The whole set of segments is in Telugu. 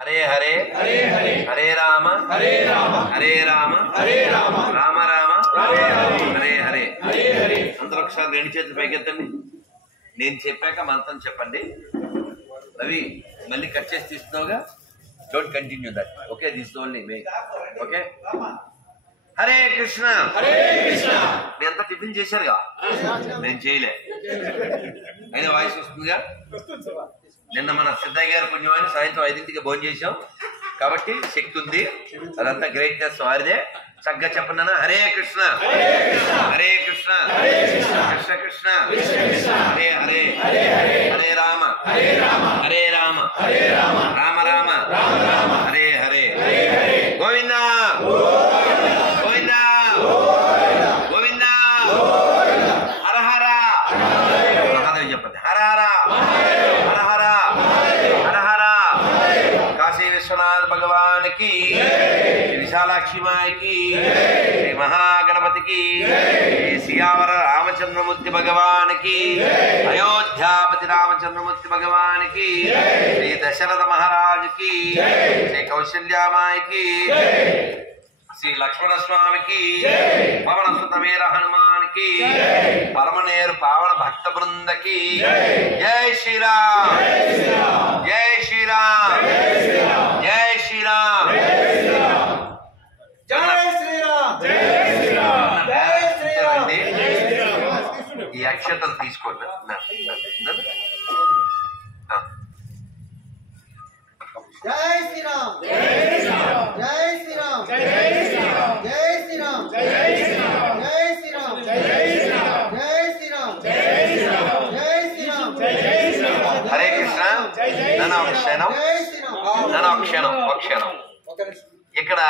హరే హరే హరే హరే హరే రామ హరే రామ హరే రామ హరే రామ రామ రామ హరే హరే హరే హరే. అందరూ ఒకసారి రెండు చేతులు పైకెత్తండి. నేను చెప్పాక మంత్రం చెప్పండి. రవి మళ్ళీ కట్ చేసి తీస్తున్నావుగా, don't continue that. Okay, this only may. Okay, Hare Krishna Hare Krishna. మీ అంతా టిఫిన్ చేశారుగా, నేను చేయలే అయినా వాయిస్ వస్తుందిగా. నిన్న మన సిద్ధయ్య గారు పుణ్యమని సాయంత్రం 5ంటికి భోజనం చేశాం కాబట్టి శక్తి ఉంది. అదంతా గ్రేట్నెస్ వారిదే. చక్కగా చెప్పండి. హరే కృష్ణ హరే కృష్ణ కృష్ణ కృష్ణ హరే హరే హరే రామ హరే రామ రామ రామ హరే హరే. గోవిందా గోవిందా గోవిందా. హర హర మహాదేవ్ చెప్పండి. హర హర హర హర హర హర. కాశీ విశ్వనాథ్ భగవాన్ కి, శ్రీ విశాలాక్షి మాయకి, శ్రీ మహాగణపతికి, శ్రీ సియావర రామచంద్రమూర్తి భగవాన్ కి, అయోధ్యాపతి రామచంద్రమూర్తి భగవాన్ కి, శ్రీ దశరథ మహారాజు కి, శ్రీ కౌశల్యామాయికి, శ్రీ లక్ష్మణ స్వామికి, పవన సుత వీర హనుమాన్ కి, పరమనేరు పావన భక్త బృందకి జై శ్రీరామ్ జై శ్రీరామ్ జై శ్రీరామ్ జై శ్రీరామ్ జై శ్రీరామ్ జై శ్రీరామ్. ఈ అక్షతలు తీసుకోండి. జై శ్రీరామ్ జై శ్రీరామ్ జై శ్రీరామ్ జై శ్రీరామ్ జై శ్రీరామ్ జై శ్రీరామ్ జై శ్రీరామ్ జై శ్రీరామ్ జై శ్రీరామ్ జై శ్రీరామ్ జై శ్రీరామ్ జై శ్రీరామ్. హరే కృష్ణ. నాన్న ఒక క్షణం, నాన్న ఒక క్షణం, ఒక క్షణం. ఇక్కడ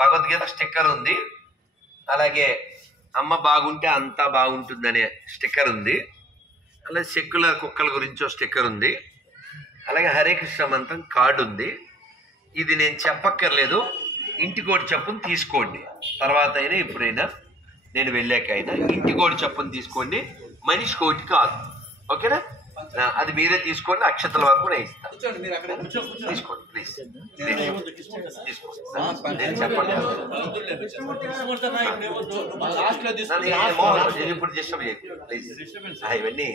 భగవద్గీత స్టిక్కర్ ఉంది, అలాగే అమ్మ బాగుంటే అంతా బాగుంటుందనే స్టిక్కర్ ఉంది, అలాగే సెక్యులర్ కుక్కల గురించో స్టిక్కర్ ఉంది, అలాగే హరే కృష్ణ మంత్రం కార్డు ఉంది. ఇది నేను చెప్పక్కర్లేదు, ఇంటికోటి చెప్పుని తీసుకోండి. తర్వాత అయినా ఎప్పుడైనా నేను వెళ్ళాక అయినా ఇంటికోటి చెప్పుని తీసుకోండి. మనిషి కోటి కాదు, ఓకేనా? అది మీరే తీసుకోండి. అక్షతల వరకు నేను ఇస్తాను. తీసుకోండి ప్లీజ్, తీసుకోండి. నేను చెప్పండి, ఇప్పుడు డిస్టర్బ్ చేయకు ప్లీజ్. ఇవన్నీ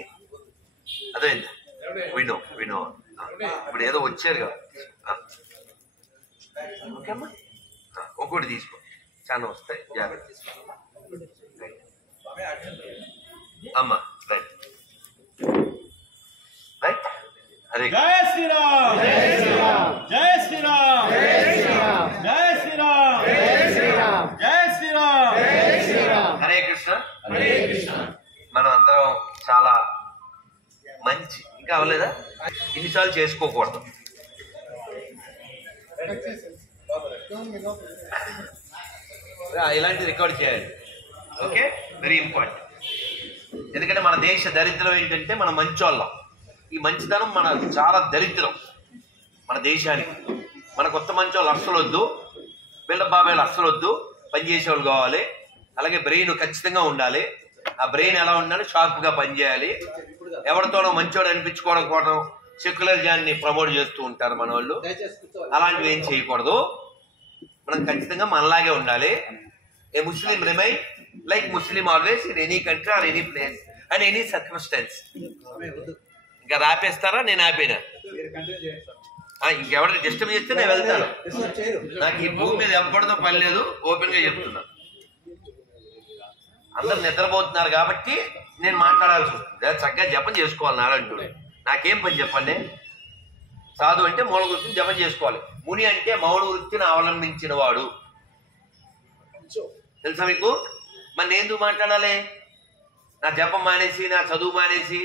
అదేంటి వినో వినో. ఇప్పుడు ఏదో వచ్చారు కదా, ఓకే అమ్మా. ఒక్కోటి తీసుకో, చాలా వస్తాయి, జాగ్రత్త తీసుకో అమ్మా. Right right. హరే జై శ్రీరామ్ జై శ్రీరామ్ జై శ్రీరామ్ జై శ్రీరామ్ జై శ్రీరామ్ జై శ్రీరామ్ జై శ్రీరామ్ జై శ్రీరామ్. హరే కృష్ణ హరే కృష్ణ. మనం అందరం చాలా మంచి, ఇంకా అవ్వలేదా? ఇన్నిసార్లు చేసుకోకూడదు. ఇలాంటి రికార్డ్ చేయాలి, ఓకే? Very important. ఎందుకంటే మన దేశ దరిద్రం ఏంటంటే మన మంచోళ్ళం. ఈ మంచితనం మన చాలా దరిద్రం మన దేశానికి. మన కొత్త మంచోళ్ళు అస్సలు వద్దు, పిల్ల బాబాయిలు అస్సలు వద్దు, పనిచేసేవాళ్ళు కావాలి. అలాగే బ్రెయిన్ ఖచ్చితంగా ఉండాలి. ఆ బ్రెయిన్ ఎలా ఉండాలి? షార్ప్గా పనిచేయాలి. ఎవరితోనో మంచోడు అనిపించుకోవడం కోసం సెక్యులరిజాన్ని ప్రమోట్ చేస్తూ ఉంటారు మన వాళ్ళు. అలాంటివి ఏం చేయకూడదు. మనం ఖచ్చితంగా మనలాగే ఉండాలి. A Muslim remain like Muslim always in any country or any place and any circumstance. ఇంకా రాపేస్తారా? నేను ఆపేనా? ఇంకెవరిని డిస్టర్బ్ చేస్తే నేను వెళ్తాను. నాకు ఈ భూమి మీద ఎవరితో పని లేదు, ఓపెన్ గా చెప్తున్నా. అందరు నిద్రపోతున్నారు కాబట్టి నేను మాట్లాడాల్సి వస్తుంది. చక్కగా జపం చేసుకోవాలి. నాలంటూ నాకేం పని చెప్పండి? సాధు అంటే మూల వృత్తిని జపం చేసుకోవాలి. ముని అంటే మౌన వృత్తిని అవలంబించిన వాడు. తెలుసా మీకు? మరి నేను ఎందుకు మాట్లాడాలి? నా జపం మానేసి, నా చదువు మానేసి,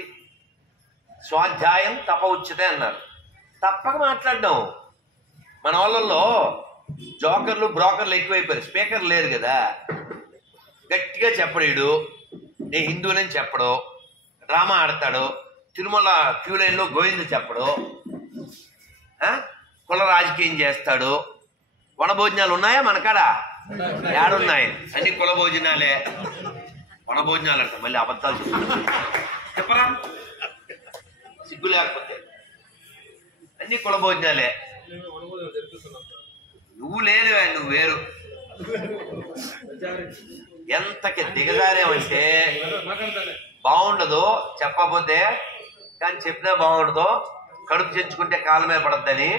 స్వాధ్యాయం తప ఉచ్యతే అన్నారు. తప్పక మాట్లాడడం. మన వాళ్ళల్లో జోకర్లు బ్రోకర్లు ఎక్కువైపోయారు. స్పీకర్ లేరు కదా, గట్టిగా చెప్పడు. నేను హిందువునని చెప్పడు, డ్రామా ఆడతాడు, తిరుమల క్యూ లైన్లో గోవింద చెప్పడు, కుల రాజకీయం చేస్తాడు. వనభోజనాలు ఉన్నాయా మనకాడ? ఏడున్నాయి? అన్ని కుల భోజనాలే. వనభోజనాలు అంట, మళ్ళీ అబద్ధాలు చెప్పరా? సిగ్గు లేకపోతే అన్ని కుల భోజనాలే. నువ్వు లేనివే, నువ్వు వేరు. ఎంతకి దిగజారేమంటే బాగుండదు చెప్పబోతే, కానీ చెప్పినా బాగుండదు, కడుపు చెంచుకుంటే కాళ్ళ మీద పడద్దని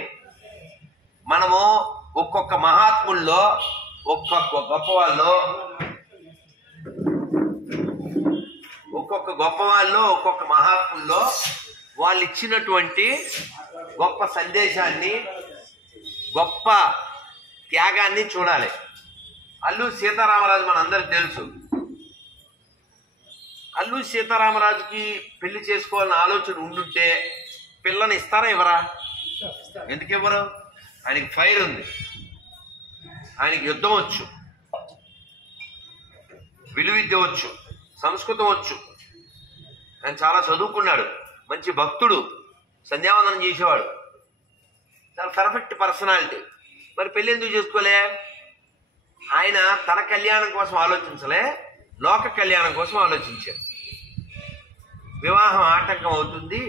మనము ఒక్కొక్క మహాత్ముల్లో, ఒక్కొక్క గొప్ప వాళ్ళు, ఒక్కొక్క మహాత్ముల్లో వాళ్ళు ఇచ్చినటువంటి గొప్ప సందేశాన్ని, గొప్ప త్యాగాన్ని చూడాలి. అల్లూరి సీతారామరాజు మనందరికి తెలుసు. అల్లూరి సీతారామరాజుకి పెళ్లి చేసుకోవాలని ఆలోచన ఉండుంటే పిల్లని ఇస్తారా ఇవ్వరా? ఎందుకు ఇవ్వరు? ఆయనకి ఫైర్ ఉంది, ఆయనకి యుద్ధం వచ్చు, విలువిద్య వచ్చు, సంస్కృతం వచ్చు, ఆయన చాలా చదువుకున్నాడు, మంచి భక్తుడు, సంధ్యావందనం చేసేవాడు, చాలా పర్ఫెక్ట్ పర్సనాలిటీ. మరి పెళ్లి ఎందుకు చేసుకోలే? ఆయన తన కళ్యాణం కోసం ఆలోచించలే, లోక కళ్యాణం కోసం ఆలోచించారు. వివాహం ఆటంకం అవుతుంది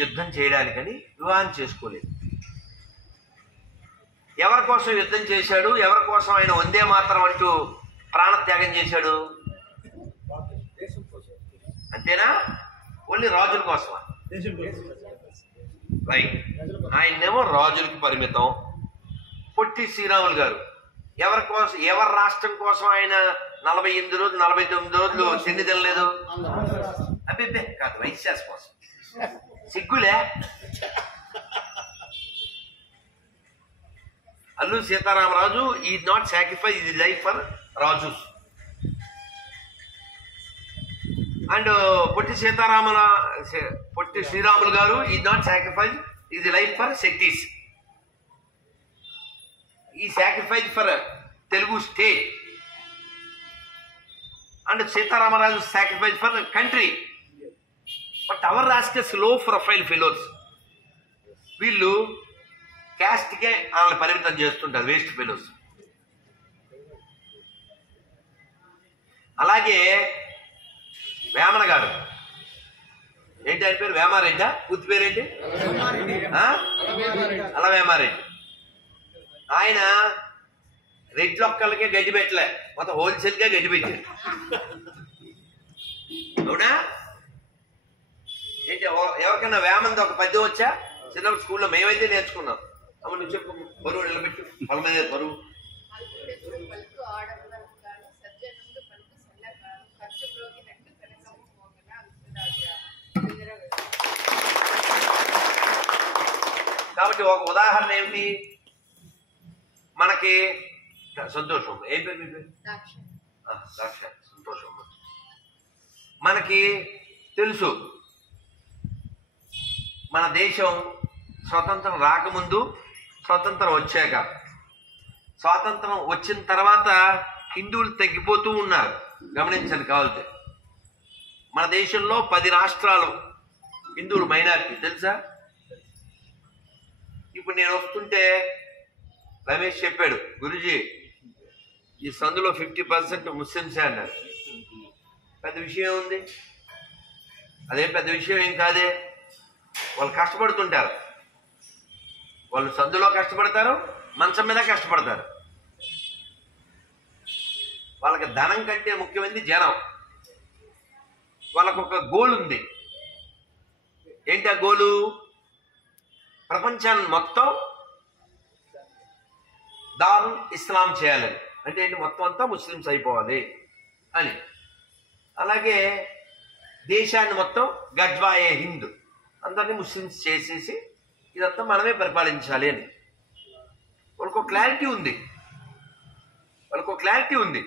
యుద్ధం చేయడానికని వివాహం చేసుకోలేదు. ఎవరి కోసం యుద్ధం చేశాడు? ఎవరి కోసం ఆయన వందే మాత్రం అంటూ ప్రాణత్యాగం చేశాడు? అంతేనా? ఓన్లీ రాజుల కోసమా? రైట్. ఆయన్నేమో రాజులకి పరిమితం. పొట్టి శ్రీరాములు గారు ఎవరి కోసం, ఎవరి రాష్ట్రం కోసం ఆయన 48 రోజులు 49 రోజులు తిండి తినలేదు? అబ్బే కాదు, వైశ్యాస్ కోసం. సిగ్గులే. అల్లూరి సీతారామరాజు ఈ నాట్ సాక్రిఫైస్ ఇది life for Raju. And Potti Sriramulu గారు ఈ నాట్ సాక్రిఫైస్ ఇది లైఫ్ ఫర్ శక్తిస్. ఈ sacrifice for Telugu state. And Sitaramaraju sacrifice for country. But our rascals లో ప్రొఫైల్ ఫెలోస్, వీళ్ళు క్యాస్ట్కే వాళ్ళని పరిమితం చేస్తుంటారు, వేస్ట్ ఫెలోస్. అలాగే వేమన గారు, ఏంటి ఆయన పేరు? వేమారెడ్డి. పూర్తి పేరేంటి? అలా వేమారెడ్డి. ఆయన రెడ్లొక్కలకే గడ్డి పెట్టలే, మొత్తం హోల్సేల్గా గడ్డి పెట్టారు. అవునా? ఏంటి ఎవరికైనా వేమంది ఒక పద్యం వచ్చా? చిన్నప్పుడు స్కూల్లో మేమైతే నేర్చుకున్నాం. అమ్మ నువ్వు చెప్పు. బరువు నిలబెట్టు, పొల మీద బరువు. కాబట్టి ఒక ఉదాహరణ ఏమిటి మనకి? సంతోషం. ఏం పేరు మీ పేరు? ద్రాక్ష. సంతోషం. మనకి తెలుసు మన దేశం స్వతంత్రం రాకముందు, స్వతంత్రం వచ్చాక, స్వాతంత్రం వచ్చిన తర్వాత హిందువులు తగ్గిపోతూ ఉన్నారు. గమనించండి కావాలంటే. మన దేశంలో 10 రాష్ట్రాలు హిందువులు మైనారిటీ, తెలుసా? ఇప్పుడు నేను వస్తుంటే రమేష్ చెప్పాడు, గురుజీ ఈ సందులో 50% ముస్లిమ్సే అన్నారు. పెద్ద విషయం ఉంది? అదేం పెద్ద విషయం ఏం కాదే. వాళ్ళు కష్టపడుతుంటారు, వాళ్ళు సందులో కష్టపడతారు, మంచం మీద కష్టపడతారు. వాళ్ళకి ధనం కంటే ముఖ్యమైనది జనం. వాళ్ళకు ఒక గోల్ ఉంది. ఏంటి ఆ గోలు? ప్రపంచాన్ని మొత్తం దారుల్ ఇస్లాం చేయాలని. అంటే ఏంటి? మొత్తం అంతా ముస్లిమ్స్ అయిపోవాలి అని. అలాగే దేశాన్ని మొత్తం గడ్వాయే హింద్, అందరినీ ముస్లిమ్స్ చేసేసి ఇదంతా మనమే పరిపాలించాలి అని. వాళ్ళకు క్లారిటీ ఉంది.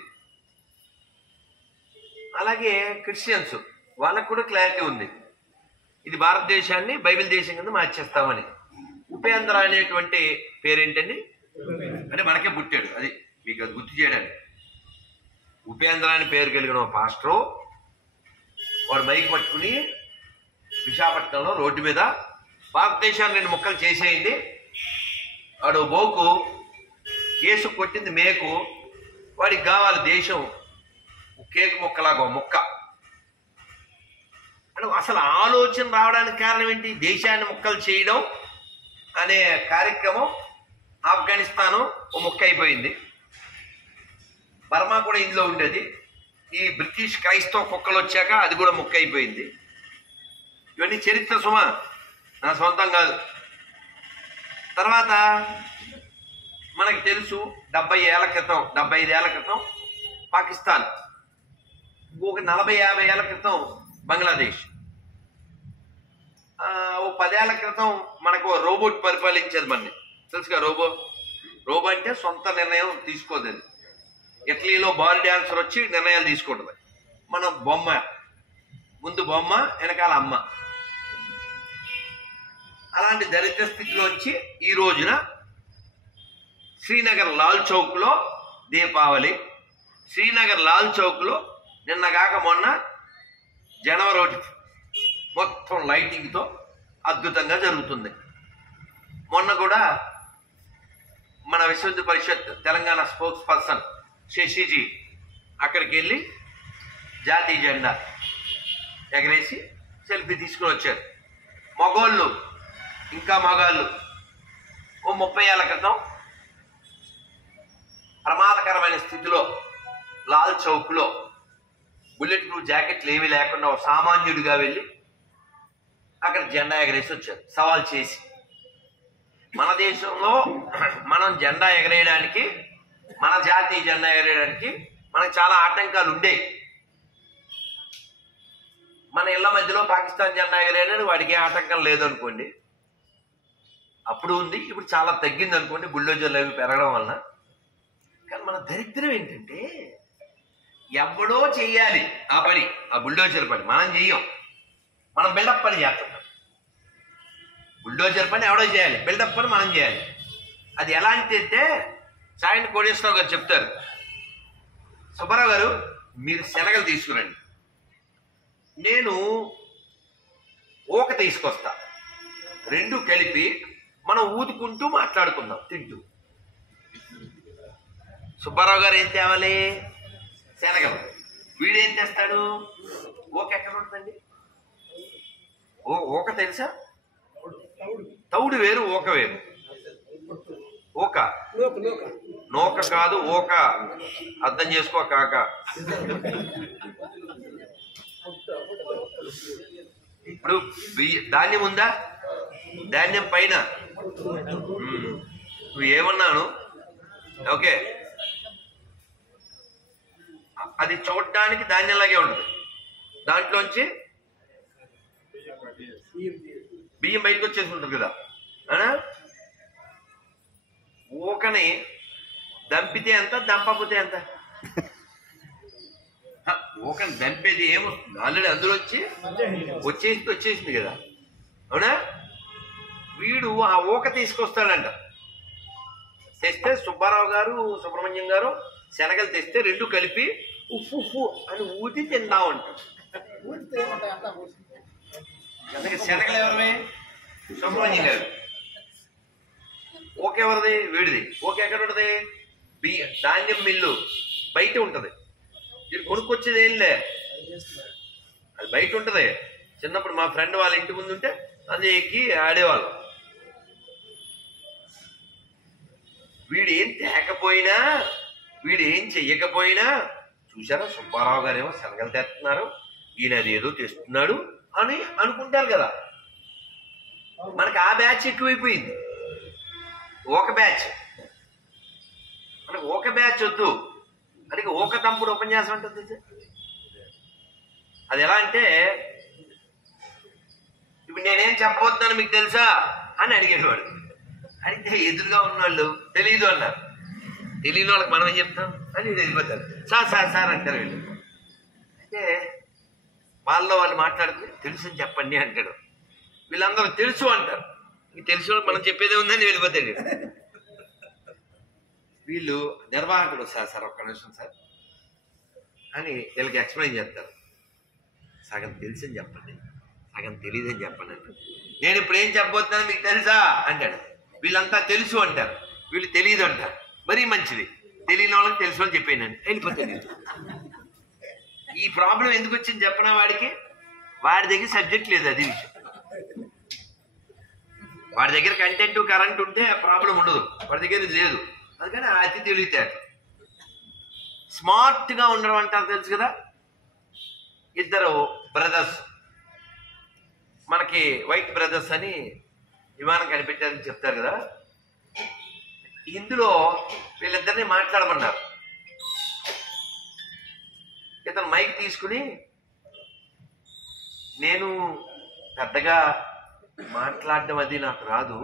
అలాగే క్రిస్టియన్స్, వాళ్ళకు కూడా క్లారిటీ ఉంది. ఇది భారతదేశాన్ని బైబిల్ దేశం కింద మార్చేస్తామని. ఉపేంద్ర అనేటువంటి పేరేంటండి? అంటే మనకే పుట్టాడు, అది మీకు అది గుర్తు చేయడానికి. ఉపేంద్ర అని పేరు కలిగిన పాస్టరు వాడు మైక్ పట్టుకుని విశాఖపట్నంలో రోడ్డు మీద భారతదేశాన్ని 2 ముక్కలు చేసేయండి, వాడు బోకు, యేసు కొట్టింది మేకు, వాడికి కావాలి దేశం కేక్ ముక్కలాగా ముక్క అని. అసలు ఆలోచన రావడానికి కారణం ఏంటి? దేశాన్ని ముక్కలు చేయడం, అనే కార్యక్రమం ఆఫ్ఘనిస్తాను ఓ ముక్క అయిపోయింది. బర్మా కూడా ఇందులో ఉండేది. ఈ బ్రిటిష్ క్రైస్తవ కుక్కలు వచ్చాక అది కూడా ముక్క అయిపోయింది. ఇవన్నీ చరిత్ర సుమ, నా సొంతం కాదు. తర్వాత మనకి తెలుసు 75 ఏళ్ల క్రితం పాకిస్తాన్, ఒక 40-50 ఏళ్ల క్రితం బంగ్లాదేశ్, ఓ 10 ఏళ్ల క్రితం మనకు రోబోట్ పరిపాలించేది మనని తెలుసుగా. రోబో అంటే సొంత నిర్ణయం తీసుకోదు. అది ఇటలీలో బాల్ డాన్సర్ వచ్చి నిర్ణయాలు తీసుకుంటుంది. మనం బొమ్మ, ముందు బొమ్మ వెనకాల అమ్మ. అలాంటి దరిద్ర స్థితిలోంచి ఈ రోజున శ్రీనగర్ లాల్ చౌక్లో దీపావళి, శ్రీనగర్ లాల్ చౌక్లో నిన్నగాక మొన్న జనవరి 1 మొత్తం లైటింగ్తో అద్భుతంగా జరుగుతుంది. మొన్న కూడా మన విశ్వ పరిషత్ తెలంగాణ స్పోక్స్ పర్సన్ శశిజీ అక్కడికి వెళ్ళి జాతీయ జెండా ఎగరేసి సెల్ఫీ తీసుకుని వచ్చారు. మగోళ్ళు ఇంకా మగాళ్ళు ఓ 30 ఏళ్ల క్రితం ప్రమాదకరమైన స్థితిలో లాల్ చౌక్లో బుల్లెట్ ప్రూఫ్ జాకెట్లు ఏమీ లేకుండా ఒక సామాన్యుడిగా వెళ్ళి అక్కడ జెండా ఎగరేసి వచ్చారు సవాల్ చేసి. మన దేశంలో మనం జెండా ఎగరేయడానికి, మన జాతీయ జెండా ఎగరేయడానికి మనకు చాలా ఆటంకాలు ఉండేవి. మన ఇళ్ల మధ్యలో పాకిస్తాన్ జెండా ఎగరేయడానికి వాడికి ఆటంకం లేదనుకోండి, అప్పుడు ఉంది. ఇప్పుడు చాలా తగ్గింది అనుకోండి బుల్డోజర్లు అవి పెరగడం వలన. కానీ మన దరిద్రం ఏంటంటే ఎవడో చెయ్యాలి ఆ పని, ఆ బుల్డోజర్ పని. మనం చెయ్యం, మనం బిల్డప్ పని చేస్తున్నాం. బుల్డోజర్ పని ఎవడో చేయాలి, బిల్డప్ పని మనం చేయాలి. అది ఎలాంటి అంటే సాయంత్రం కోటేశ్వరరావు గారు చెప్తారు, సుబ్బారావు గారు మీరు శనగలు తీసుకురండి, నేను ఊక తీసుకొస్తా, రెండు కలిపి మనం ఊదుకుంటూ మాట్లాడుకుందాం తింటూ. సుబ్బారావు గారు ఏం తేవాలి? శనగలు. వీడేం తెస్తాడు? ఊక ఎక్కడ ఉంటుందండి? ఊక తెలుసా? తౌడు వేరు, ఊక వేరు. ఊక నూక కాదు, ఊక. అర్థం చేసుకో కాక. ఇప్పుడు ధాన్యం ఉందా? ధాన్యం పైన నువ్వు ఏమన్నాను, ఓకే, అది చూడడానికి ధాన్యంలాగే ఉంటుంది. దాంట్లోంచి బియ్యం బయటకు వచ్చేసి ఉంటుంది కదా. ఊకని దంపితే ఎంత, దంపకపోతే ఎంత? ఊకని దంపేది ఏమొస్తుంది? ఆల్రెడీ అందులోంచి వచ్చేసింది కదా, అవునా? వీడు ఆ ఊక తీసుకొస్తాడంట. తెస్తే సుబ్బారావు గారు, సుబ్రహ్మణ్యం గారు శనగలు తెస్తే రెండు కలిపి ఉప్పు ఉప్పు అని ఊతి తిందామంట. అందుకే శనగలు ఎవరివి? సుబ్రహ్మణ్యం గారు. ఊక ఎవరిది? వీడిది. ఊక ఎక్కడ ఉంటుంది? ధాన్యం మిల్లు బయట ఉంటుంది. ఇది కొనుక్కొచ్చేది ఏం లే, అది బయట ఉంటుంది. చిన్నప్పుడు మా ఫ్రెండ్ వాళ్ళ ఇంటి ముందు ఉంటే అది ఎక్కి ఆడేవాళ్ళం. వీడు ఏం తేకపోయినా, వీడు ఏం చెయ్యకపోయినా చూసారా సుబ్బారావు గారేమో శనగలు తెస్తున్నారు, ఈయన అదేదో తెస్తున్నాడు అని అనుకుంటారు కదా. మనకి ఆ బ్యాచ్ ఎక్కువైపోయింది. ఒక బ్యాచ్, మనకు ఒక బ్యాచ్ వద్దు. అందుకే ఒక తంపుడు ఉపన్యాసం ఉంటుంది. అది ఎలా అంటే, ఇప్పుడు నేనేం చెప్పబోతున్నాను మీకు తెలుసా అని అడిగాడు వాడు. అడిగితే ఎదురుగా ఉన్నవాళ్ళు తెలీదు అన్నారు. తెలియని వాళ్ళకి మనం ఏం చెప్తాం అని వెళ్ళిపోతారు. సార్ సార్ సార్ అంటారు వీళ్ళు. అయితే వాళ్ళు మాట్లాడితే తెలుసు అని చెప్పండి అంటాడు. వీళ్ళందరూ తెలుసు అంటారు. ఈ తెలుసు మనం చెప్పేదే ఉందని వెళ్ళిపోతాడు. వీళ్ళు నిర్వాహకుడు, సార్ సార్ ఒక్క నిమిషం సార్ అని వీళ్ళకి ఎక్స్ప్లెయిన్ చేస్తారు. సగం తెలుసు అని చెప్పండి, సగం తెలియదు అని చెప్పండి అంటారు. నేను ఇప్పుడు ఏం చెప్పబోతున్నాను మీకు తెలుసా అంటాడు. వీళ్ళంతా తెలుసు అంటారు, వీళ్ళు తెలియదు అంటారు. మరీ మంచిది, తెలియని వాళ్ళకి తెలుసు అని చెప్పాను వెళ్ళిపోతాడు. ఈ ప్రాబ్లం ఎందుకు వచ్చింది చెప్పనా? వాడి దగ్గర సబ్జెక్ట్ లేదు, అది విషయం. వాడి దగ్గర కంటెంట్ కరెంట్ ఉంటే ప్రాబ్లం ఉండదు, వాడి దగ్గర ఇది లేదు. అందుకని అతి తెలివితేట. స్మార్ట్గా ఉండడం అంటారు తెలుసు కదా. ఇద్దరు బ్రదర్స్, మనకి వైట్ బ్రదర్స్ అని విమానం కనిపెట్టారని చెప్తారు కదా. ఇందులో వీళ్ళిద్దరిని మాట్లాడమన్నారు. ఇతను మైక్ తీసుకుని, నేను పెద్దగా మాట్లాడడం అది నాకు రాదు,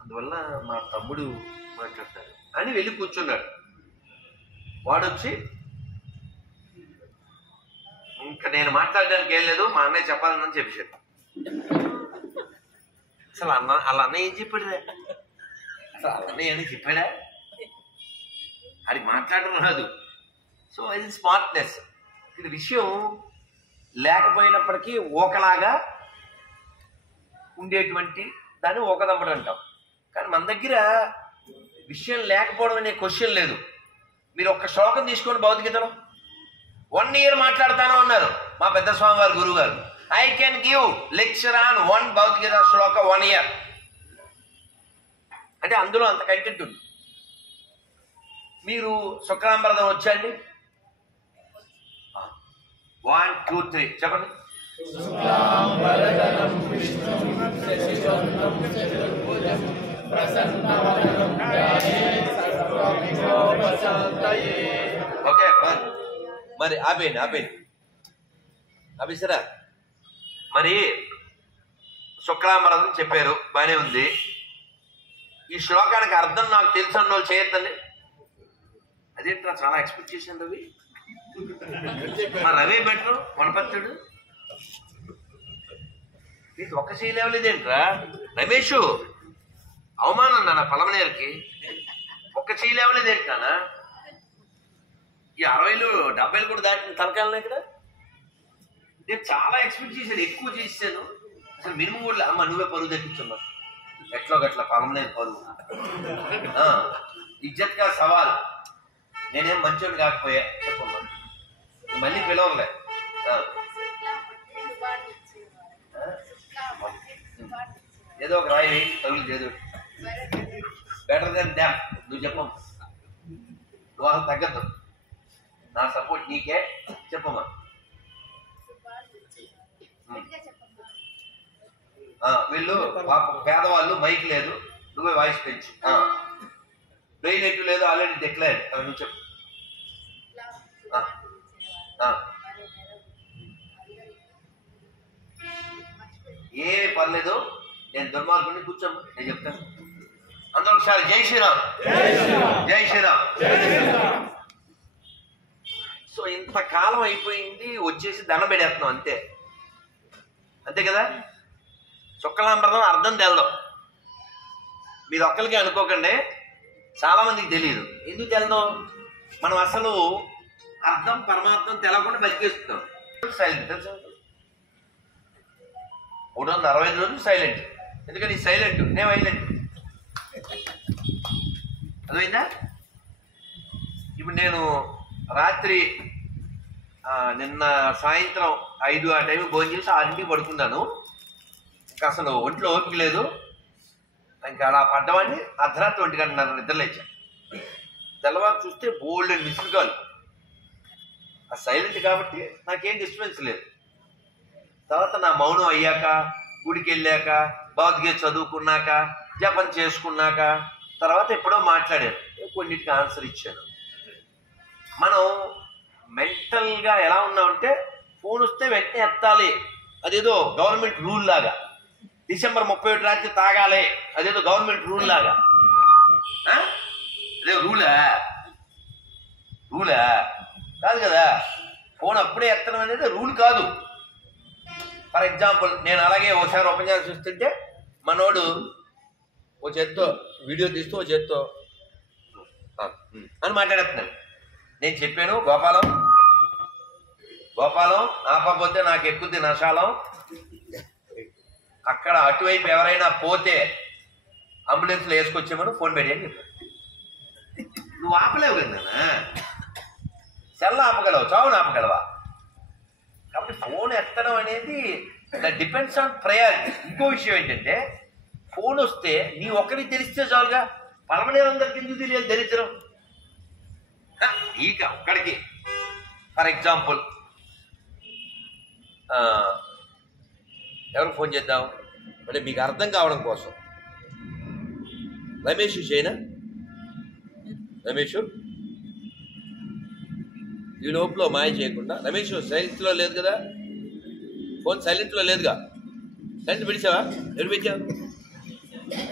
అందువల్ల మా తమ్ముడు మాట్లాడతాడు అని వెళ్ళి కూర్చున్నాడు. వాడొచ్చి, ఇంకా నేను మాట్లాడడానికి ఏం లేదు, మా అన్నయ్య చెప్పాలని చెప్పేశాడు. అసలు వాళ్ళ అన్నయ్య ఏం చెప్పాడు? అసలు వాళ్ళ అన్నయ్య అని చెప్పాడా? అది మాట్లాడడం రాదు. సో ఇది స్మార్ట్నెస్. ఇది విషయం లేకపోయినప్పటికీ ఒకలాగా ఉండేటువంటి దాన్ని ఒకదమ్మడు అంటాం. కానీ మన దగ్గర విషయం లేకపోవడం అనే క్వశ్చన్ లేదు. మీరు ఒక్క శ్లోకం తీసుకోండి భగవద్గీతలో, 1 year మాట్లాడతాను అన్నారు మా పెద్ద స్వామి వారు గురువు గారు. I can give lecture on 1 Bhagavad Gita Shloka 1 year అంటే అందులో అంత కంటెంట్ ఉంది. మీరు శుక్లాంబరదం వచ్చండి, 1 2 3 చెప్పండి. ఓకే, మరి ఆపేసారా? మరి శుక్లాంబరదం చెప్పారు, బానే ఉంది. ఈ శ్లోకానికి అర్థం నాకు తెలుసు అన్న వాళ్ళు చేయొద్దండి. అదేంట్రా చాలా ఎక్స్పెక్ట్ చేశాను రవి. మా రవి బెటర్ వనపత్రుడు, నీకు ఒక్క చేయలేవలేదేంట్రా రమేష్? అవమానం నాన్న పలమనేరుకి ఒక్క చేయలేవలేదేంటానా? ఈ 60లు 70లు కూడా దాటిన తలకాలనే ఇక్కడ. నేను చాలా ఎక్స్పెక్ట్ చేశాను, ఎక్కువ చేశాను. అసలు మినిమం కూడా అమ్మ నువ్వే పరువు తెప్పించమ్మా, ఎట్లో గట్ల పలమనేరు పరువు. ఇజ్జత్ కా సవాల్. నేనేం మంచోడు కాకపోయా చెప్పమ్మా, మళ్ళీ పిలవలే. ఏదో ఒక రాయి వేయి తగులు, ఏదో బెటర్ దెన్ డ్యామ్. నువ్వు చెప్పమ్మా, నువ్వు అసలు తగ్గద్దు, నా సపోర్ట్ నీకే. చెప్పమ్మా. వీళ్ళు పేదవాళ్ళు, మైక్ లేదు, నువ్వే వాయిస్ పెంచు. బ్రెయిన్ ఎటు లేదు, ఆల్రెడీ డిక్లేర్. నువ్వు చెప్పు. ఏ పర్లేదు, నేను దుర్మార్గుని, కూర్చోమ్మా, నేను చెప్తాను. అందరూ ఒకసారి జై శ్రీరామ్, జై శ్రీరామ్. సో ఇంతకాలం అయిపోయింది, వచ్చేసి దండం పెడేస్తున్నాం అంతే, అంతే కదా. శుక్లాంబరదం అర్థం తెలదు. మీరు ఒక్కరికి అనుకోకండి, చాలా మందికి తెలియదు. ఎందుకు తెలదు? మనం అసలు అర్థం పరమార్థం తెలవకుండా బతికేస్తున్నాం. సైలెంట్ తెలుసు, 365 రోజులు సైలెంట్. ఎందుకంటే ఈ సైలెంట్, నేను వైలెంట్. అర్థమైందా? ఇప్పుడు నేను రాత్రి నిన్న సాయంత్రం 5 ఆ టైం భోజనం చేసి 6ంటికి పడుకున్నాను. ఇంకా అసలు ఒంట్లో ఓపిక లేదు. ఇంకా అలా పడ్డవాడిని అర్ధరాత్రి 1 గంట నిద్రలేచాను. తెల్లవారు చూస్తే బోల్డ్ అండ్ మిస్డ్ కాల్. ఆ సైలెంట్ కాబట్టి నాకేం డిస్టర్బెన్స్ లేదు. తర్వాత నా మౌనం అయ్యాక, గుడికి వెళ్ళాక, భగవద్గీత చదువుకున్నాక, జపం చేసుకున్నాక, తర్వాత ఎప్పుడో మాట్లాడాను, కొన్నిటికి ఆన్సర్ ఇచ్చాను. మనం మెంటల్గా ఎలా ఉన్నామంటే, ఫోన్ వస్తే వెంటనే ఎత్తాలి, అదేదో గవర్నమెంట్ రూల్ లాగా. డిసెంబర్ 31 రాత్రి తాగాలి, అదేదో గవర్నమెంట్ రూల్ లాగా. అదే రూలా కాదు కదా. ఫోన్ అప్పుడే ఎత్తడం అనేది రూల్ కాదు. ఫర్ ఎగ్జాంపుల్, నేను అలాగే ఒకసారి ఉపన్యాసం చూస్తుంటే మనోడు ఓ చేత్తో వీడియో తీస్తూ ఓ చేత్తో అని మాట్లాడుతున్నాను. నేను చెప్పాను, గోపాలం ఆపకపోతే నాకు ఎక్కుద్ది నశాలం, అక్కడ అటువైపు ఎవరైనా పోతే అంబులెన్స్లో వేసుకొచ్చామని ఫోన్ పెట్టి అని చెప్పాను. నువ్వు ఆపలేవు కదా, సెల్ ఆపగలవు, చావును ఆపగలవా? కాబట్టి ఫోన్ ఎత్తడం అనేది డిపెండ్స్ ఆన్ ప్రయారిటీ. ఇంకో విషయం ఏంటంటే, ఫోన్ వస్తే నీ ఒక్కరికి తెలిస్తే చాలుగా, పరమనేరందరికి ఎందుకు తెలియాలి దరిద్రం? నీకు ఒక్కడికి. ఫర్ ఎగ్జాంపుల్ ఎవరికి ఫోన్ చేద్దాం అంటే మీకు అర్థం కావడం కోసం. రమేష్ చేయనా? రమేష్ ఈ లోపల మాయ చేయకుండా. రమేష్ సైలెంట్లో లేదు కదా, ఫోన్ సైలెంట్లో లేదుగా. సైలెంట్ పిలిచావా? ఎవరు పెట్టావు?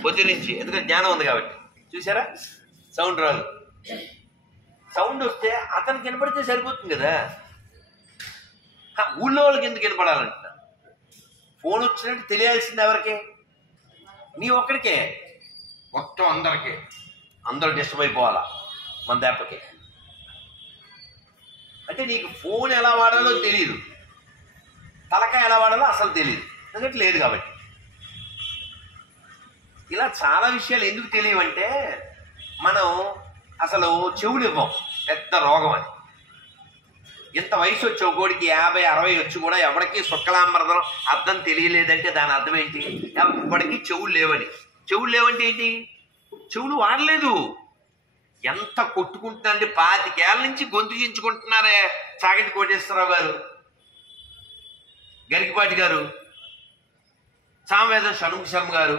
పొద్దు నుంచి. ఎందుకంటే జ్ఞానం ఉంది కాబట్టి. చూసారా, సౌండ్ రాదు. సౌండ్ వస్తే అతనికి వినపడితే సరిపోతుంది కదా. ఊళ్ళో వాళ్ళకి ఎందుకు వినపడాలంట? ఫోన్ వచ్చినట్టు తెలియాల్సింది ఎవరికే? నీ ఒక్కడికే, మొత్తం అందరికీ. అందరూ డిస్టర్బ్ అయిపోవాలా మన దెబ్బకి. అంటే నీకు ఫోన్ ఎలా వాడాలో తెలియదు, తలకాయ ఎలా వాడాలో అసలు తెలియదు, ఎందుకంటే లేదు కాబట్టి. ఇలా చాలా విషయాలు ఎందుకు తెలియవంటే మనం అసలు చెవులు ఇవ్వం. పెద్ద రోగం అది. ఇంత వయసు వచ్చి ఒకడికి 50, 60 వచ్చి కూడా ఎవరికి శుక్లాంబరదం అర్థం తెలియలేదంటే దాని అర్థం ఏంటి? ఎవరికి చెవులు లేవని. చెవులు లేవంటే ఏంటి? చెవులు వాడలేదు. ఎంత కొట్టుకుంటున్నారంటే 25 ఏళ్ళ నుంచి గొంతు చించుకుంటున్నారే. చాగంటి కోటేశ్వరరావు గారు, గరికపాటి గారు, సామవేదం షణ్ముఖ శర్మ గారు,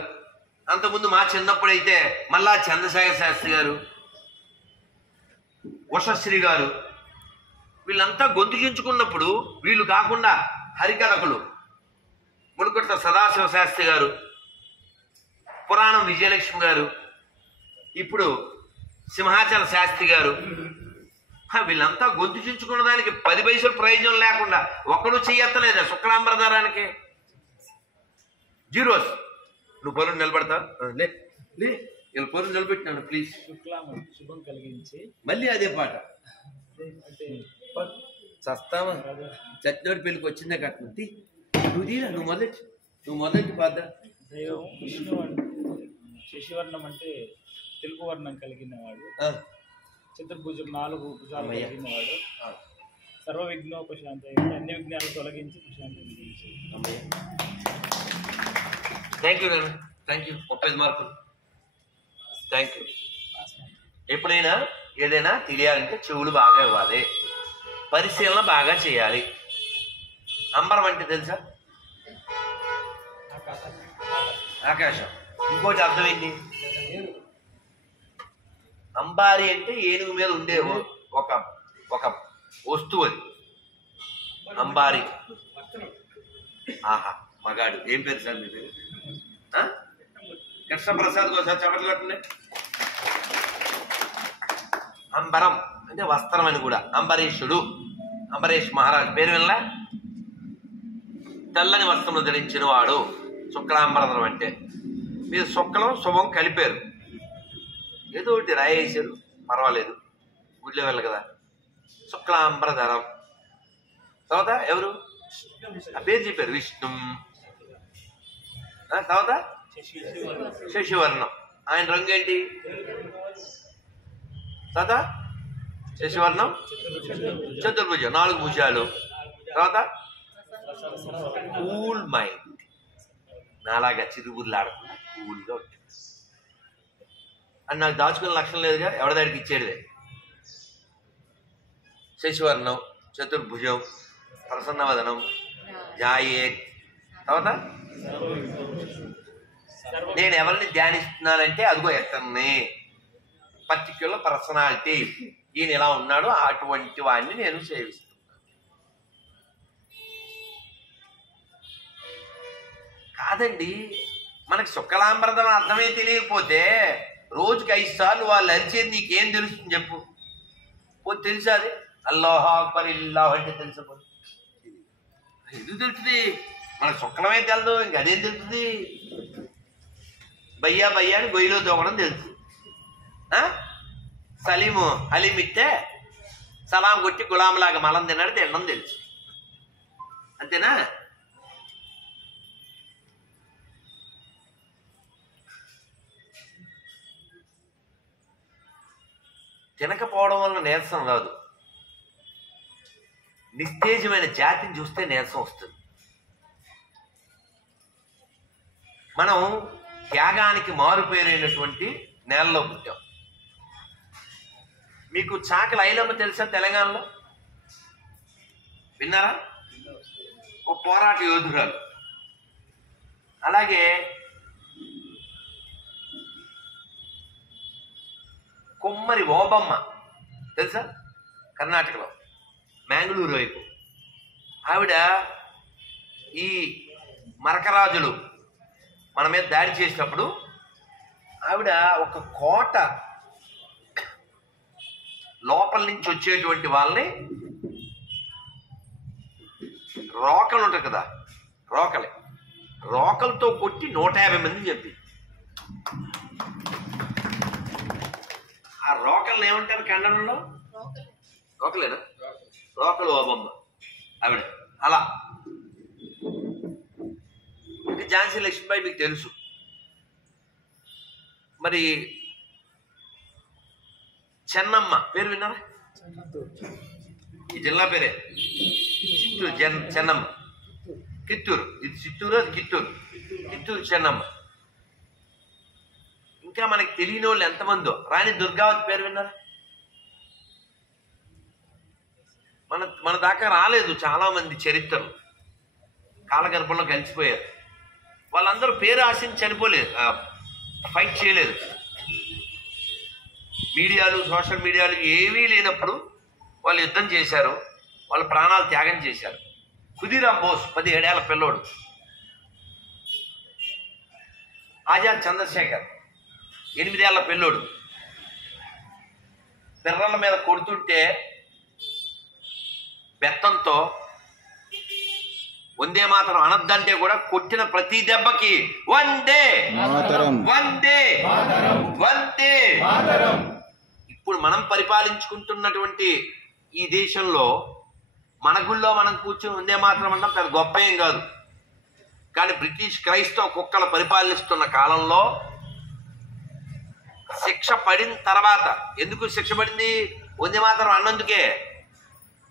అంతకుముందు మా చిన్నప్పుడైతే మళ్ళా చంద్రశేఖర శాస్త్రి గారు, ఉషశ్రీ గారు, వీళ్ళంతా గొంతుకించుకున్నప్పుడు వీళ్ళు కాకుండా హరికథకులు మునుకొట్ట సదాశివ శాస్త్రి గారు, పురాణం విజయలక్ష్మి గారు, ఇప్పుడు సింహాచల శాస్త్రి గారు, వీళ్ళంతా గొంతు చించుకున్న దానికి 10 పైసలు ప్రయోజనం లేకుండా ఒక్కడు చెయ్యత్తలేదా శుక్లాంబరధారానికి? జీరోస్. నువ్వు పొలం నిలబడతా? లే లే, ఇలా పొలం నిలబెట్టినాను ప్లీజ్. శుభం కలిగించి మళ్ళీ అదే పాట. అంటే చస్తావా? చచ్చినోడి పెళ్ళికి వచ్చిందే కట్టింది. నువ్వు మొదటి పాద. దైవం విష్ణు శశివర్ణం అంటే తెలుగు వర్ణం కలిగిన వాడు, చతుర్భుజం 4 భుజాలు కలిగిన వాడు, సర్వ విఘ్నోపశాంతి, అన్ని విఘ్నాలు తొలగించి ప్రశాంతి కలిగించి. థ్యాంక్ యూ నాన్న, థ్యాంక్ యూ. 35 మార్కులు. Thank you. ఎప్పుడైనా ఏదైనా తెలియాలంటే చెవులు బాగా ఇవ్వాలి, పరిశీలన బాగా చేయాలి. అంబరం అంటే తెలుసా? ఆకాశం. ఇంకోటి అర్థం ఏంటి? అంబారి అంటే ఏనుగు మీద ఉండే ఒక ఒక వస్తువు అది అంబారి. ఆహా, మగాడు. ఏం పేరు సార్ మీ పేరు? కృష్ణప్రసాద్ ఒకసారి చప్పట్లు కట్టండి. అంబరం అంటే వస్త్రం అని కూడా. అంబరీషుడు, అంబరీష్ మహారాజ్ పేరు వినలా? తెల్లని వస్త్రములు ధరించిన వాడు శుక్లాంబరధరం అంటే. మీరు శుక్లం శుభం కలిపారు, ఏదో ఒకటి రాయేశారు, పర్వాలేదు, గుడిలో వెళ్ళ కదా. శుక్లాంబరధరం. తర్వాత ఎవరు ఆ పేరు చెప్పారు? విష్ణు. తర్వాత శశివర్ణం. ఆయన రంగు ఏంటి? తర్వాత శశివర్ణం చతుర్భుజం, 4 భుజాలు. తర్వాత కూల్ మైండ్. నాలాగా చిరుగుర్లు ఆడకుండా కూల్గా ఉంటుంది. అని నాకు దాచుకునే లక్షణం లేదుగా, ఎవరిదాడికి ఇచ్చేదే. శశివర్ణం, చతుర్భుజం, ప్రసన్నవదనం, జాయే. తర్వాత నేను ఎవరిని ధ్యానిస్తున్నానంటే అదిగో ఎత్తన్నే పర్టిక్యులర్ పర్సనాలిటీ, ఈయన ఎలా ఉన్నాడో అటువంటి వాడిని నేను సేవిస్తున్నాను. కాదండి, మనకి శుక్లాంబరధం అర్థమే తెలియకపోతే రోజుకి 5 సార్లు వాళ్ళు అరిచేది నీకేం తెలుస్తుంది చెప్పు? పోతే తెలుసా? అది అల్లాహ్ అక్బర్ ఇల్లాహ్ అంటే తెలుసా? ఎందుకు తెలుస్తుంది? మనకు శుక్లమే తెలదు, ఇంక అదేం తెలుస్తుంది? బయ్యా బయ్యా అని గొయ్యిలో దూకడం తెలుసు. సలీము హలీం ఇస్తే సలాం కొట్టి గులాంలాగా మలం తిన్నాడు, తినడం తెలుసు. అంతేనా? తినకపోవడం వల్ల నీరసం రాదు. నిస్తేజమైన జాతిని చూస్తే నీరసం వస్తుంది. మనం త్యాగానికి మారుపేరైనటువంటి నేలలో పుట్టాం. మీకు చాకలి ఐలమ్మ తెలుసా తెలంగాణలో? విన్నారా? ఓ పోరాట యోధురాలు. అలాగే కొమ్మరి ఓబమ్మ తెలుసా? కర్ణాటకలో మ్యాంగ్లూరు వైపు. ఆవిడ ఈ మరకరాజులు మన మీద దాడి చేసినప్పుడు ఆవిడ ఒక కోట లోపల నుంచి వచ్చేటువంటి వాళ్ళని రోకలు ఉంటాయి కదా, రోకలతో కొట్టి 150 మందిని చెప్పి ఆ రోకల్ని ఏమంటారు కన్నడంలో? రోకలేనా? రోకలు ఓబమ్మ ఆవిడ. అలా ఇంకా ఝాన్సీ లక్ష్మీబాయి మీకు తెలుసు. మరి చెన్నమ్మ పేరు విన్నారా? ఈ జిల్లా పేరే చిత్తూరు. చెన్నమ్మ కిత్తూరు. ఇది చిత్తూరు, అది కిత్తూరు చెన్నమ్మ. ఇంకా మనకి తెలియని వాళ్ళు ఎంతమందో. రాణి దుర్గావతి పేరు విన్నారా? మన దాకా రాలేదు చాలా మంది చరిత్రలు, కాలగర్భంలో కలిసిపోయారు. వాళ్ళందరూ పేరు ఆశించి చనిపోలేదు, ఫైట్ చేయలేదు. మీడియాలు, సోషల్ మీడియాలు ఏమీ లేనప్పుడు వాళ్ళు యుద్ధం చేశారు, వాళ్ళ ప్రాణాలు త్యాగం చేశారు. ఖుదీరామ్ బోస్ 17 ఏళ్ల పిల్లోడు. ఆజాద్ చంద్రశేఖర్ 8 ఏళ్ల పిల్లోడు. పిర్రల మీద కొడుతుంటే బెత్తంతో వందే మాతరం అనద్దంటే కూడా కొట్టిన ప్రతి దెబ్బకి వందే వందే వందే. ఇప్పుడు మనం పరిపాలించుకుంటున్నటువంటి ఈ దేశంలో మన గుళ్ళో మనం కూర్చొని వందే మాత్రం అంటే పెద్ద గొప్ప ఏం కాదు. కానీ బ్రిటిష్ క్రైస్తవ కుక్కలు పరిపాలిస్తున్న కాలంలో శిక్ష పడిన తర్వాత, ఎందుకు శిక్ష పడింది? వందే మాత్రం అన్నందుకే.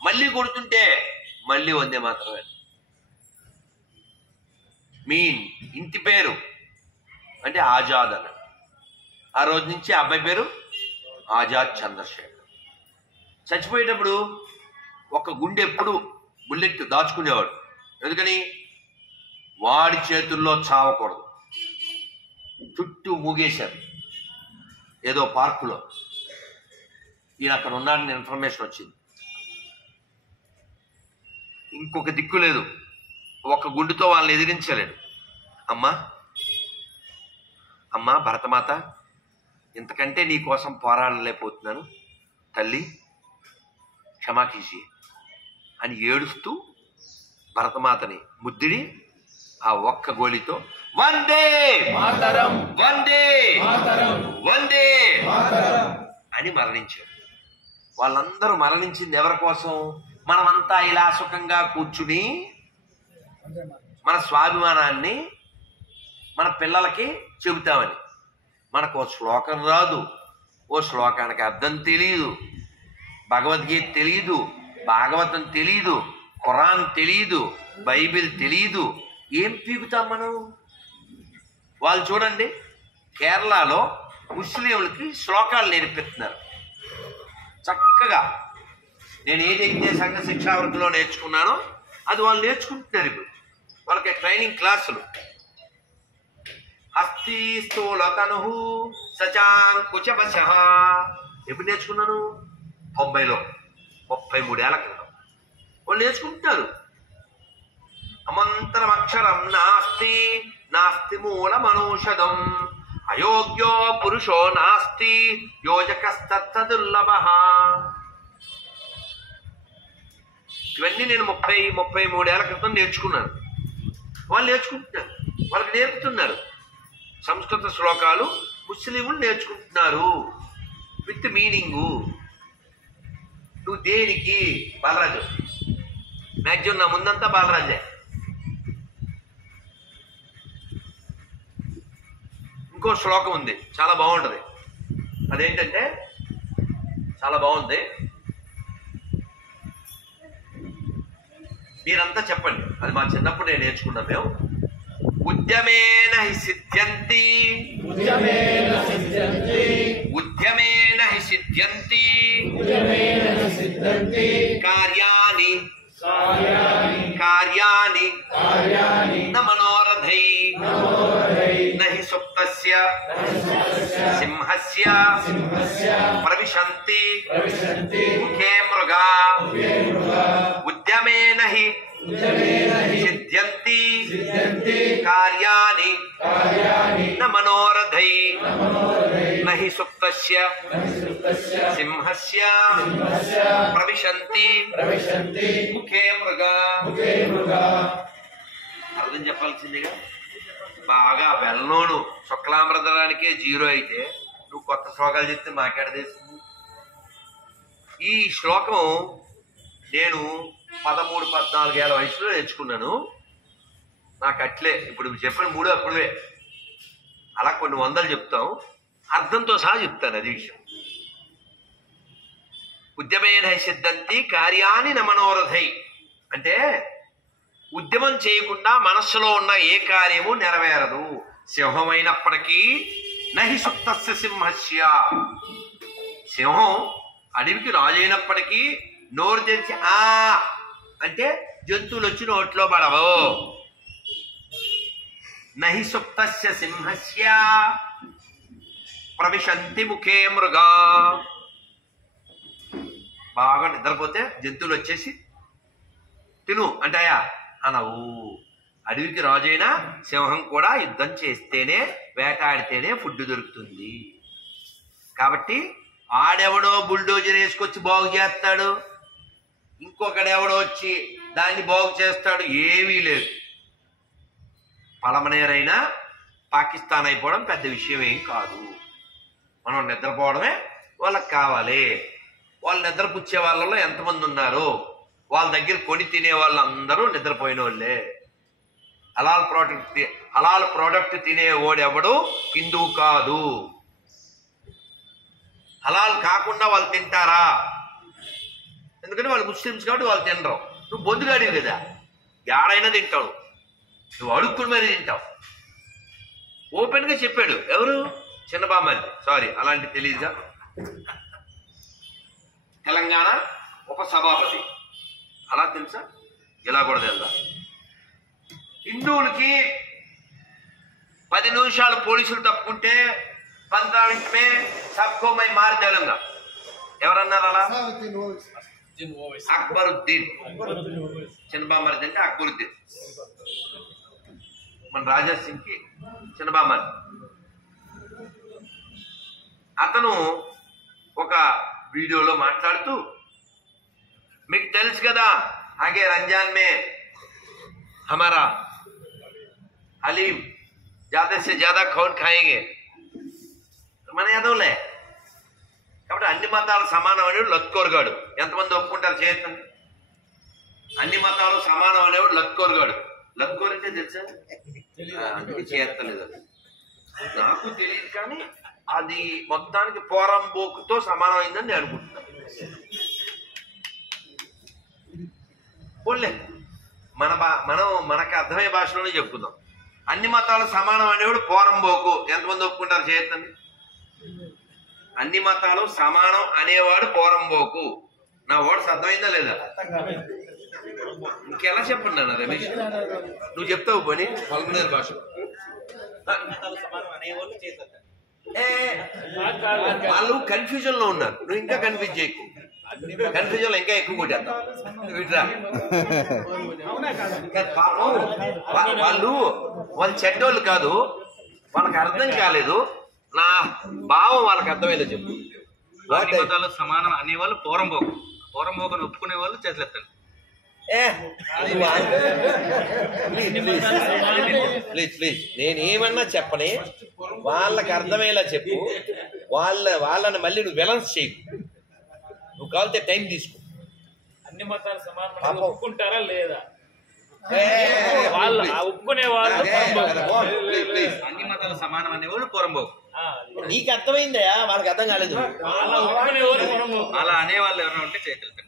మళ్ళీ కొడుతుంటే మళ్ళీ వందే మాత్రమే. మీ ఇంటి పేరు అంటే ఆజాద్ అన్నాడు. ఆ రోజు నుంచి ఆ అబ్బాయి పేరు ఆజాద్ చంద్రశేఖర్. చచ్చిపోయేటప్పుడు ఒక గుండె ఎప్పుడు బుల్లెట్ దాచుకునేవాడు. ఎందుకని? వాడి చేతుల్లో చావకూడదు. చుట్టూ మూగేశారు ఏదో పార్కులో. ఈయన అక్కడ ఉన్నాడని ఇన్ఫర్మేషన్ వచ్చింది. ఇంకొక దిక్కు లేదు, ఒక గుండెతో వాళ్ళని ఎదిరించలేడు. అమ్మా భరతమాత, ఇంతకంటే నీ కోసం పోరాడలేకపోతున్నాను తల్లి, క్షమా కీసి అని ఏడుస్తూ భరతమాతని ముద్దిడి ఆ ఒక్క గోళీతో వందే మాతరం వందే మాతరం వందే మాతరం అని మరణించాడు. వాళ్ళందరూ మరణించింది ఎవరి కోసం? మనమంతా ఇలా సుఖంగా కూర్చుని మన స్వాభిమానాన్ని మన పిల్లలకి చెబుతామని. మనకు ఓ శ్లోకం రాదు, ఓ శ్లోకానికి అర్థం తెలియదు, భగవద్గీత తెలియదు, భాగవతం తెలియదు, ఖురాన్ తెలియదు, బైబిల్ తెలియదు. ఏం పీకుతాం మనం? వాళ్ళు చూడండి, కేరళలో ముస్లింలకి శ్లోకాలు నేర్పిస్తున్నారు చక్కగా. నేను ఏదైతే సంఘ శిక్షావృత్తిలో నేర్చుకున్నానో అది వాళ్ళు నేర్చుకుంటున్నారు. ఇప్పుడు వాళ్ళకి ట్రైనింగ్ క్లాసులు. హస్తి స్థూలతను సచాంకుచవశః ఎప్పుడు నేర్చుకున్నాను? 90లో, 33 ఏళ్ల క్రితం. వాళ్ళు నేర్చుకుంటున్నారు. అమంతరం అక్షరం నాస్తి నాస్తి మూలమనౌషధం అయోగ్యో పురుషో నాస్తి యోజకస్తదుర్లభః. ఇవన్నీ నేను 33 ఏళ్ల క్రితం నేర్చుకున్నాను. వాళ్ళు నేర్చుకుంటున్నారు, వాళ్ళకి నేర్పుతున్నారు. సంస్కృత శ్లోకాలు ముస్లింలు నేర్చుకుంటున్నారు విత్ మీనింగు. నువ్వు దేనికి? బాలరాజు మ్యాక్సిమం నా ముందంతా బాలరాజే. ఇంకో శ్లోకం ఉంది, చాలా బాగుంటుంది. అదేంటంటే చాలా బాగుంది, మీరంతా చెప్పండి. అది మా చిన్నప్పుడు నేను నేర్చుకున్నాం మేము. ఉద్యమేన హి సిద్ధ్యంతి ఉద్యమేన హి సిద్ధ్యంతి కార్యాణి న మనోరథై నహి సుప్తస్య సింహస్య ప్రవిశంతి ముఖే మృగా ఉద్యమేన హి సిద్ధ్యంతి కార్యాణి న మనోరథై నహి సుప్తస్య సింహస్య ప్రవిశంతి ముఖే మృగా. అర్థం చెప్పాల్సిందిగా బాగా వెల్నోను శుక్లాంబరధరానికే 0 అయితే నువ్వు కొత్త శ్లోకాలు చెప్తే మాట్లాడదేస్తుంది. ఈ శ్లోకం నేను 13-14 ఏళ్ల వయసులో నేర్చుకున్నాను. నాకు అట్లే ఇప్పుడు చెప్పిన 3 అప్పుడే అలా కొన్ని వందలు చెప్తాం, అర్థంతో సహా చెప్తాను. అది విషయం. ఉద్యమేన సిద్ధాంతి కార్యాన్ని న మనోరథై అంటే ఉద్యమం చేయకుండా మనస్సులో ఉన్న ఏ కార్యము నెరవేరదు. సింహమైనప్పటికీ నహి సుప్తస్య సింహస్య, సింహం అడవికి రాజు అయినప్పటికీ నోరు తెరిచి ఆ అంటే జంతువులు వచ్చి నోట్లో పడవు. నహి సుప్తస్య సింహస్య ప్రవిశంతి ముఖే మృగా. బాగా నిద్రపోతే జంతువులు వచ్చేసి తిను అంటాయా అనవు. అడవికి రాజైనా సింహం కూడా యుద్ధం చేస్తేనే వేటాడితేనే ఫుడ్ దొరుకుతుంది. కాబట్టి ఆడెవడో బుల్డోజర్ వేసుకొచ్చి బాగు చేస్తాడు, ఇంకొకడెవడో వచ్చి దాన్ని బాగు చేస్తాడు, ఏమీ లేదు. పలమనేరైనా పాకిస్తాన్ అయిపోవడం పెద్ద విషయం ఏం కాదు. మనం నిద్రపోవడమే వాళ్ళకి కావాలి. వాళ్ళు నిద్రపుచ్చే వాళ్ళలో ఎంతమంది ఉన్నారు, వాళ్ళ దగ్గర కొని తినే వాళ్ళందరూ నిద్రపోయిన వాళ్ళే. హలాల్ ప్రోడక్ట్ తినేవాడెవడు హిందువు కాదు. హలాల్ కాకుండా వాళ్ళు తింటారా? ఎందుకంటే వాళ్ళు ముస్లిమ్స్ కాబట్టి వాళ్ళు తినరు. నువ్వు బొందుగాడివి కదా, ఏడైనా తింటావు, నువ్వు అడుక్కుని మరీ తింటావు. ఓపెన్గా చెప్పాడు ఎవరు, చిన్నబామ్మది. సారీ అలాంటి తెలీదుగా. తెలంగాణ ఉపసభాపతి అలా తెలుసా, ఇలా కూడా తెలుసా. హిందువులకి 10 నిమిషాలు పోలీసులు తప్పుకుంటే 15 మినిట్ మే సబ్కో మై మార్ దేలుంగా. ఎవరన్నారు అలా? అక్బరుద్దీన్. చిన్నబామ్మది అంటే అక్బరుద్దీన్. మన రాజా సింగ్ కి చిన్నబామ్మది. అతను ఒక వీడియోలో మాట్లాడుతూ, మీకు తెలుసు కదా ఆగే రంజాన్ మే हमारा हलीम ज्यादा से ज्यादा कौन खाएंगे మన యాదవులే. కాబట్టి అన్ని మతాలు సమానం అనేవాడు లత్కోరుగాడు. ఎంతమంది ఒప్పుకుంటారు చేయొద్దని? అన్ని మతాలు సమానం అనేవాడు లత్కోరుగాడు. లత్కోరు అంటే తెలుసా? అందుకే చేయలేదు. నాకు తెలియదు కానీ అది మొత్తానికి పోరంబోకుతో సమానమైందని నేను అనుకుంటున్నాను. పోన్లే మనకు అర్థమయ్యే భాషలోనే చెప్పుకుందాం. అన్ని మతాలు సమానం అనేవాడు పోరంబోకు. ఎంతమంది ఒప్పుకుంటారు చేయొద్దని? అన్ని మతాలు సమానం అనేవాడు పోరంబోకు. నా వర్డ్స్ అర్థమైందా లేదా? ఇంకెలా చెప్పండి నాన్న రమేష్, నువ్వు చెప్తావు పని పల్మనేరు భాష. వాళ్ళు కన్ఫ్యూజన్ లో ఉన్నారు, నువ్వు ఇంకా కన్ఫ్యూజ్ చేయకు. కన్ఫ్యూజన్ లో ఇంకా ఎక్కువ కొట్టేద్దాం. వాళ్ళు చెడ్డోళ్ళు కాదు, వాళ్ళకి అర్థం కాలేదు. నా భావం వాళ్ళకి అర్థమైందో చెప్పు. అన్ని మతాలు సమానం అనేవాళ్ళు పోరంబోకు, పోరంబోకుని ఒప్పుకునే వాళ్ళు చేతులెత్తండి. ప్లీజ్ నేనేమన్నా చెప్పని వాళ్ళకి అర్థమయ్యేలా చెప్పు. వాళ్ళని మళ్ళీ నువ్వు బ్యాలెన్స్ చేయకు. నువ్వు కావాలంటే టైం తీసుకో. అన్ని మతాలు సమానం ఒప్పుకుంటారా లేదా? వాళ్ళు ఒప్పుకునే వాళ్ళు అన్ని మతాలు సమానం అనేవాళ్ళు పోరంబోకు. నీకు అర్థమైందా? వాళ్ళకి అర్థం కాలేదు. అలా అనేవాళ్ళు ఎవరైనా ఉంటే చేతులెత్తండి.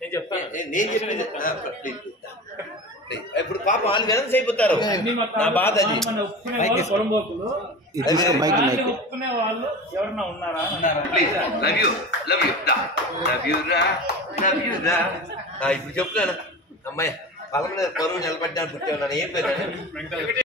నేను చెప్తాను. నేను చెప్పింది ఇప్పుడు పాప వాళ్ళు వినన్స్ అయిపోతారు. నా బాధ అది. ఒప్పుకునే వాళ్ళు ఎవరన్నా ఉన్నారా? ప్లీజ్ లవ్ యూ రా. ఇప్పుడు చెప్తున్నాను అమ్మాయి పలక పరువు నిలబడ్డా పుట్టాను. ఏం పేరు?